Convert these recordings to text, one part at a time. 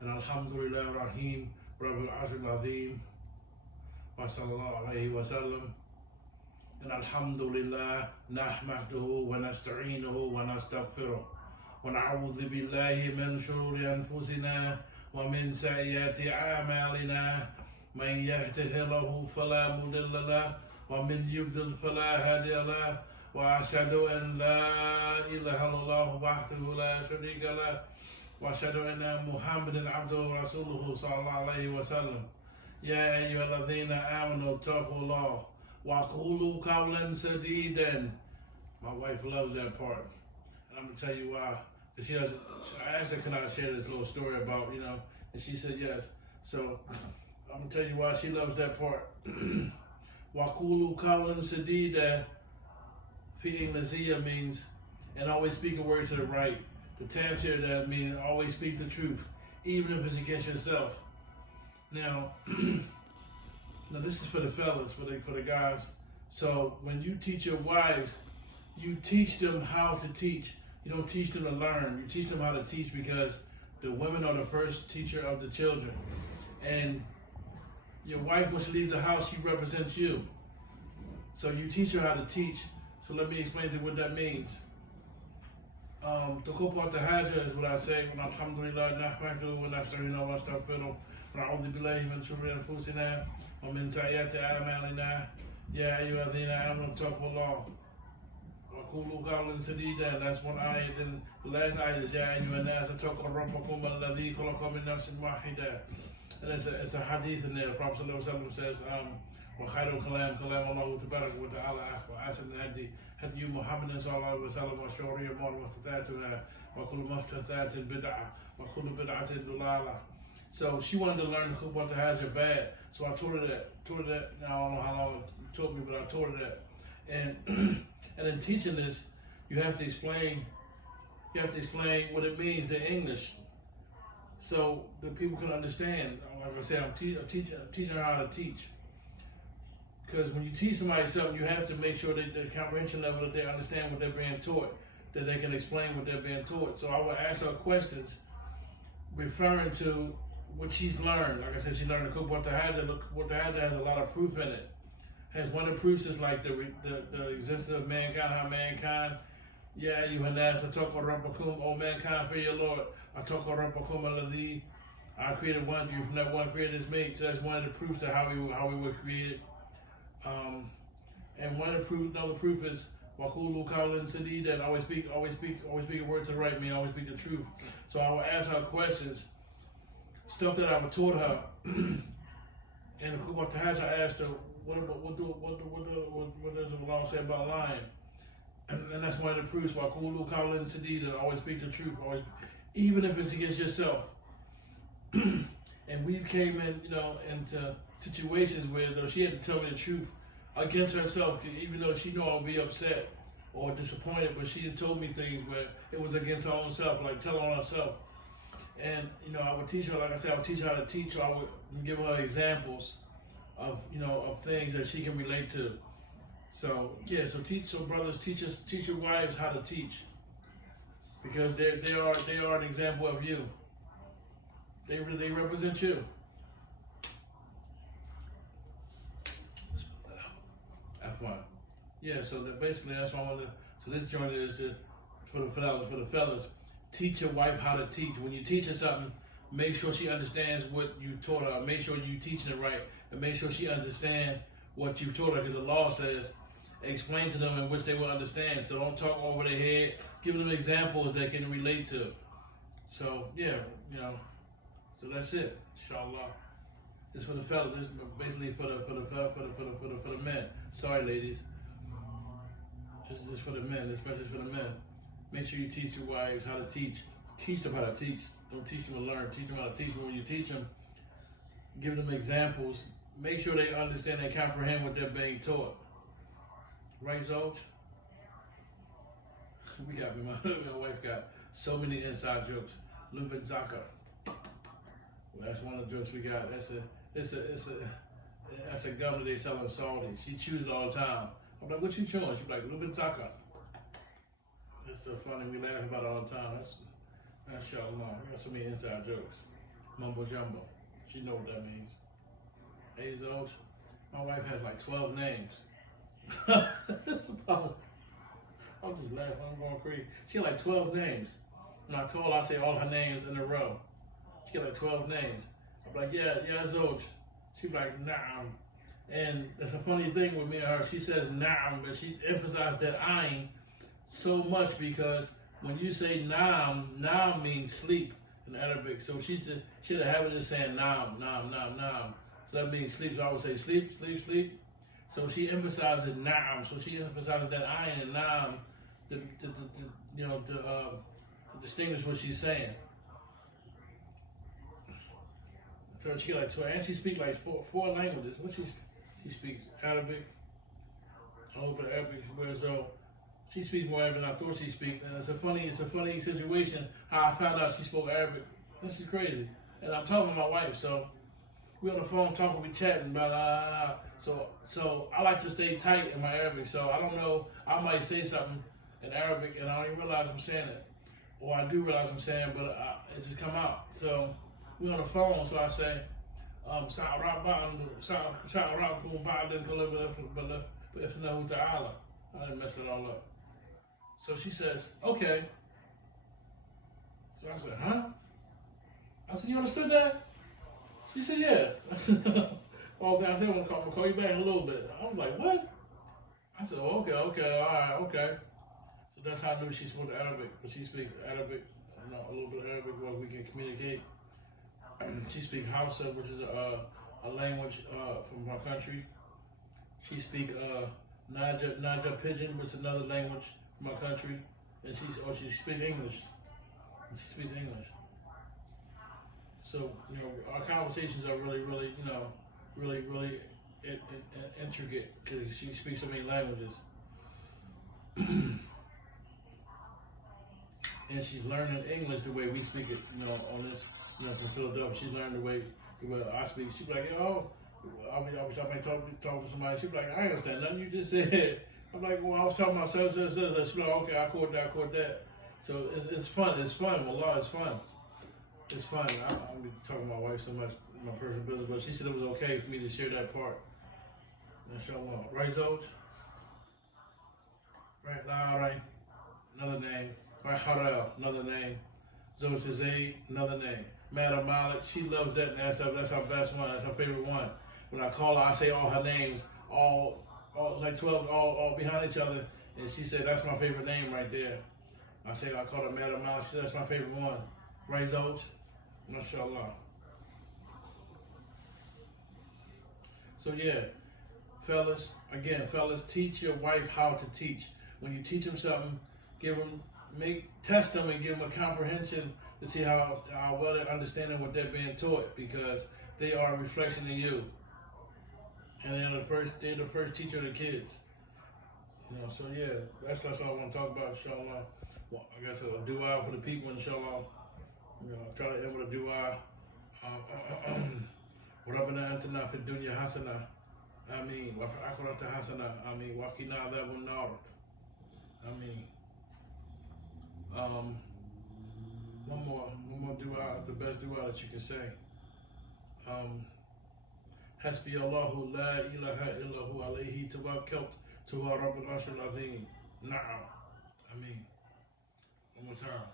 And Alhamdulillah Rahim, Rabbil Ashul Azim, wa sallallahu alayhi wa sallam. And Alhamdulillah, nahmaduhu wa nasta'inuhu wa nastaghfiruh. Wa na'udhu billahi min shururi anfusina wa min sayyiati a'malina. Man yahdihillahu fala mudilla lahu wa man yudlil fala hadiya lahu. وأشهد أن لا إله إلا الله وحده لا شريك له وأشهد أن محمدا عبده ورسوله صلى الله عليه وسلم يا أيها الذين آمنوا اتقوا الله وقولوا قولا سديدا. My wife loves that part, and I'm gonna tell you why. Because she doesn't. I asked her, "Can I share this little story about And she said yes. So I'm gonna tell you why she loves that part. وقولوا قولا سديدا. Fi Nazia means, and always speak a word to the right. The tafsir that means always speak the truth, even if it's against yourself. Now, this is for the fellas, for the guys. So when you teach your wives, you teach them how to teach. You don't teach them to learn. You teach them how to teach because the women are the first teacher of the children. And your wife, when she leaves the house, she represents you. So you teach her how to teach. So let me explain to you what that means. Tukupat al-Hajjah is what I say. Alhamdulillah, nahmaduhu wa nasta'inuhu wa nastaghfiruh. Wa na'udhu billahi min shururi anfusina wa min sayyiati a'malina. Ya ayyuhalladhina amanu ittaqullah wa qulu qawlan sadida. And that's one ayat. Then the last ayat is Ya ayyuhan nas ittaqu rabbakum alladhi khalaqa min nafsin wahida. And it's a hadith in there. The Prophet ﷺ says, وخير الكلام كلام الله تبارك وتعالى وأحسن الهدي هدي محمد صلى الله عليه وسلم وشر الأمور محدثاتها وكل محدثات بدعة وكل بدعة ضلالة. So she wanted to learn the Khutbah al-Hajjah bad. So I told her that. Now I don't know how long it took me, but I told her that. And and in teaching this, you have to explain what it means in English, so that people can understand. Like I said, I'm teaching her how to teach. Because when you teach somebody something, you have to make sure that the comprehension level, that they understand what they're being taught, that they can explain what they're being taught. So I would ask her questions referring to what she's learned. Like I said, she learned the Khutbah al-Hajjah. The Khutbah al-Hajjah has a lot of proof in it. Has one of the proofs is like the existence of mankind, how mankind, Ya ayyuhan nas ittaqu rabbakum, O mankind, fear your Lord. Ittaqu rabbakum alladhi, I created one of you, from that one created is made. So that's one of the proofs to how we were created. And another proof is Waqulu Qawlan Sadida. Always speak a word to the right, mean always speak the truth. So I would ask her questions, stuff that I would taught her. And the Khutbah al-Hajjah, I asked her, what does Allah say about lying? And that's one of the proofs. Waqulu Qawlan Sadida. Always speak the truth, always, even if it's against yourself. And we came in, into situations where though she had to tell me the truth against herself, even though she knew I would be upset or disappointed, but she had told me things where it was against her own self, like telling on herself. And I would teach her, like I said, I would teach her how to teach. So I would give her examples of of things that she can relate to. So yeah, so brothers, teach your wives how to teach, because they are an example of you. They represent you. F1. Yeah, so basically that's why I wanted to. So this joint is for the fellas. Teach your wife how to teach. When you teach her something, make sure she understands what you taught her. Make sure you teaching it right, and make sure she understands what you taught her. Because the law says, explain to them in which they will understand. So don't talk over their head. Give them examples they can relate to. So yeah, So that's it, inshallah. This for the fellas. This is basically for the men. Sorry, ladies. This is for the men. This message for the men. Make sure you teach your wives how to teach. Teach them how to teach. Don't teach them to learn. Teach them how to teach. When you teach them, give them examples. Make sure they understand and comprehend what they're being taught. Right, Zoj? My wife got so many inside jokes. Lubin Zaka. That's one of the jokes we got. That's a gum that they sell in Saudi. She chews it all the time. I'm like, what you chewing? She's like, Lubin Zaka. That's so funny. We laugh about it all the time. That's inshallah. We got so many inside jokes. mumbo jumbo. She know what that means. Hey, Zoj, my wife has like 12 names. That's a problem. I'm just laughing. I'm going crazy. She got like 12 names. When I call, I say all her names in a row. She got like 12 names. I'm like, yeah, Zoj. She be like, nah. And that's a funny thing with me and her. She says na'am, but she emphasized that ayn so much because when you say na'am means sleep in Arabic. So she had a habit of saying na'am. So that means sleep. So I would say sleep. So she emphasizes na'am. So she emphasizes that ayn and na'am to distinguish what she's saying. So she got like 12, and she speaks like four languages. What she speaks Arabic, a little bit of Arabic, whereas though she speaks more Arabic than I thought she speaks. And it's a funny situation how I found out she spoke Arabic. This is crazy. And I'm talking to my wife, so we on the phone talking, we chatting, but so I like to stay tight in my Arabic. So I don't know, I might say something in Arabic and I don't even realize I'm saying it, or I do realize I'm saying, but it just come out. So we on the phone, so I say, I didn't mess it all up. So she says, okay. So I said, huh? I said, you understood that? She said, yeah. I said, I'm gonna call you back in a little bit. I was like, what? I said, oh, okay, all right, okay. So that's how I knew she spoke Arabic, but she speaks Arabic, a little bit of Arabic where we can communicate. She speaks Hausa, which is a language from our country. She speaks Naja Pidgin, which is another language from our country. And she speaks English. She speaks English. So, our conversations are really, really intricate because she speaks so many languages. And she's learning English the way we speak it, on this, from Philadelphia. She's learning the way I speak. She's like, I might talk to somebody. She's like, I ain't understand nothing you just said. I'm like, well, I was talking about such. She's like, okay, I caught that. So it's fun. Wallah, it's fun. It's fun. I'm talking to my wife so much, my personal business, but she said it was okay for me to share that part. Inshallah. Right, Zoj? Right, right. Another name. Right, Harel, another name. Zoj Zaid, another name. Madam Malik, she loves that. That's her best one. That's her favorite one. When I call her, I say all her names, all like 12, all behind each other, and she said that's my favorite name right there. I call her Madam Malik. She said that's my favorite one. Right, Zoj? MashaAllah. So yeah, fellas, teach your wife how to teach. When you teach them something, test them and give them a comprehension to see how well they're understanding what they're being taught, because they are a reflection of you, and they're the first teacher of the kids. So yeah, that's all I want to talk about. Inshallah, well, I guess a dua for the people. Inshallah, try to end with a dua. ربنا آتنا في الدنيا حسنة آمين وفي الآخرة حسنة آمين وقنا عذاب النار آمين. One more dua, the best dua that you can say. Hasbi Allahu la ilaha illahu alayhi tawakkalt tuwa rabbul arshil azim. Na'am. Ameen. One more time.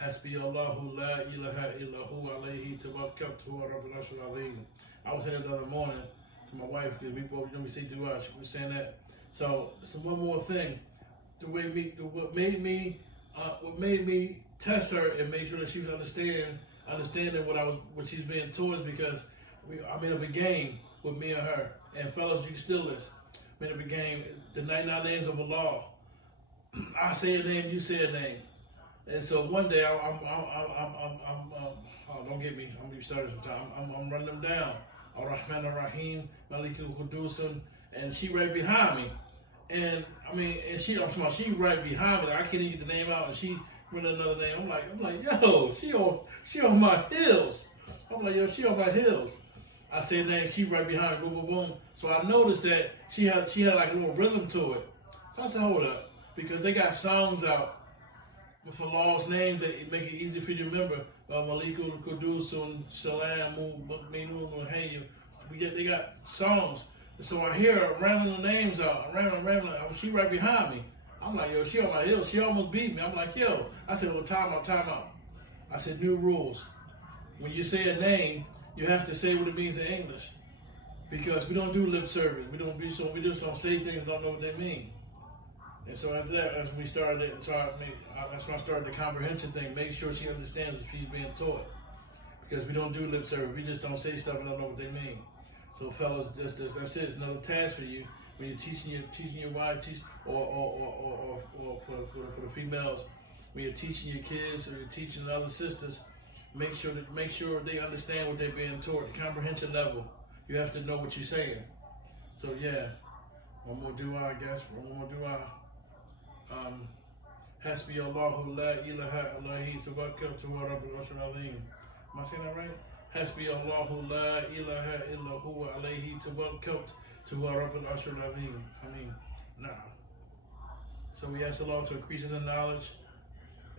Hasbi Allahu la ilaha illahu alayhi tawakkalt tuwa rabbul arshil azim. I was saying it the other morning to my wife because we both, we say dua. She was saying that. So one more thing. What made me test her and make sure that she was understanding what she's being taught is because I made up a game with me and her. And fellas, you can still listen. Made up a game, the 99 names of Allah. I say a name, you say a name. And so one day don't get me. I'm gonna be started sometime. I'm running them down. Ar-Rahman Ar-Rahim, Malik Al-Qudusun, and she right behind me. And she right behind me. I can't even get the name out, and she running another name. I'm like, yo, she on my heels. I'm like, yo, she on my heels. I say the name, she right behind me, boom, boom, boom. So I noticed that she had like a little rhythm to it. So I said, hold up, because they got songs out with Allah's names that make it easy for you to remember. Malikul Kudusun Salam Mu'minun Hayyu. They got songs. So I hear her rambling the names out. Rambling. She right behind me. I'm like, yo, she on my heels. She almost beat me. I'm like, yo. I said, well, time out. I said, new rules. When you say a name, you have to say what it means in English. Because we don't do lip service. We just don't say things and don't know what they mean. And so after that, that's when we started it. That's when I started the comprehension thing. Make sure she understands what she's being taught. Because we don't do lip service. We just don't say stuff and don't know what they mean. So fellas, that's it. It's another task for you when you're teaching your wife, or for the females, when you're teaching your kids or you're teaching other sisters. Make sure they understand what they're being taught. The comprehension level. You have to know what you're saying. So yeah, one more dua, I guess. One more dua. Hasbi Allahu la ilaha illahi tawakkaltu wa rabbul arshil azim. Am I saying that right? Hasbi Allahu la ilaha illa huwa alayhi tawakkaltu wa rabbul arshil azim. I mean, nah. So we ask Allah to increase us in knowledge.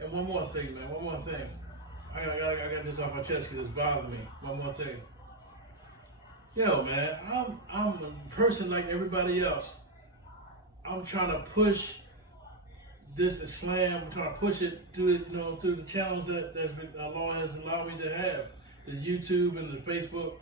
And one more thing, man. One more thing. I got this off my chest because it's bothering me. One more thing. Yo, man, I'm a person like everybody else. I'm trying to push this Islam. I'm trying to push it through the channels that Allah has allowed me to have. The YouTube and the Facebook.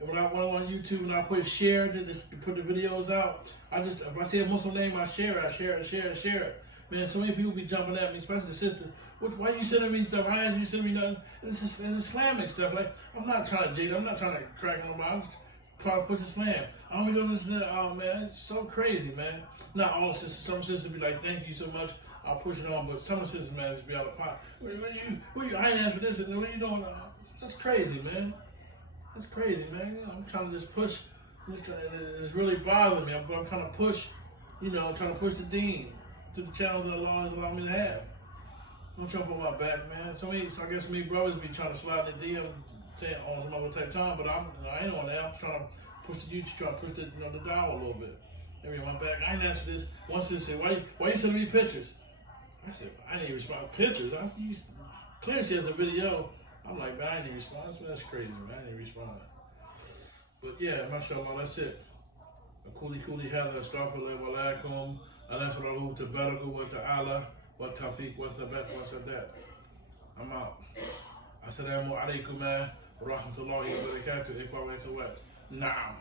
And when I went on YouTube and I put share to put the videos out, if I see a Muslim name, I share it. Man, so many people be jumping at me, especially the sister. Why you sending me stuff? I asked you to send me nothing. It's Islamic stuff. Like, I'm not trying to jade. I'm not trying to crack nobody. I'm just trying to push Islam. I don't even listen to oh man, it's so crazy, man. Not all sisters. Some sisters be like, thank you so much. I'll push it on. But some sisters, man, just be out of pot. What you? I ain't asked for this. What are you doing? That's crazy, man. That's crazy, man. I'm trying to just push. It's really bothering me. I'm trying to push. Trying to push the deen to the channels that Allah has allowed me to have. Don't jump on my back, man. I guess some brothers be trying to slide in the DM saying on some other type of time, but I ain't on that. I'm trying to push the YouTube, trying to push the dial a little bit. I mean, my back. I ain't asked for this. One sister said, "Why you sending me pictures?" I said, "I didn't even respond. Pictures? Clearly she has a video." I'm like, man, I didn't even respond. That's crazy, man. I didn't respond. But yeah, mashallah, that's it. Kuli hadha astaghfirullah wa lakum. Anasrahu tabaraku wa ta'ala wa tawfiq wa thabat wa sadat. I'm out. Assalamu alaikum wa rahmatullahi wa barakatuh. Ikhwa wa akhawat. Na'am.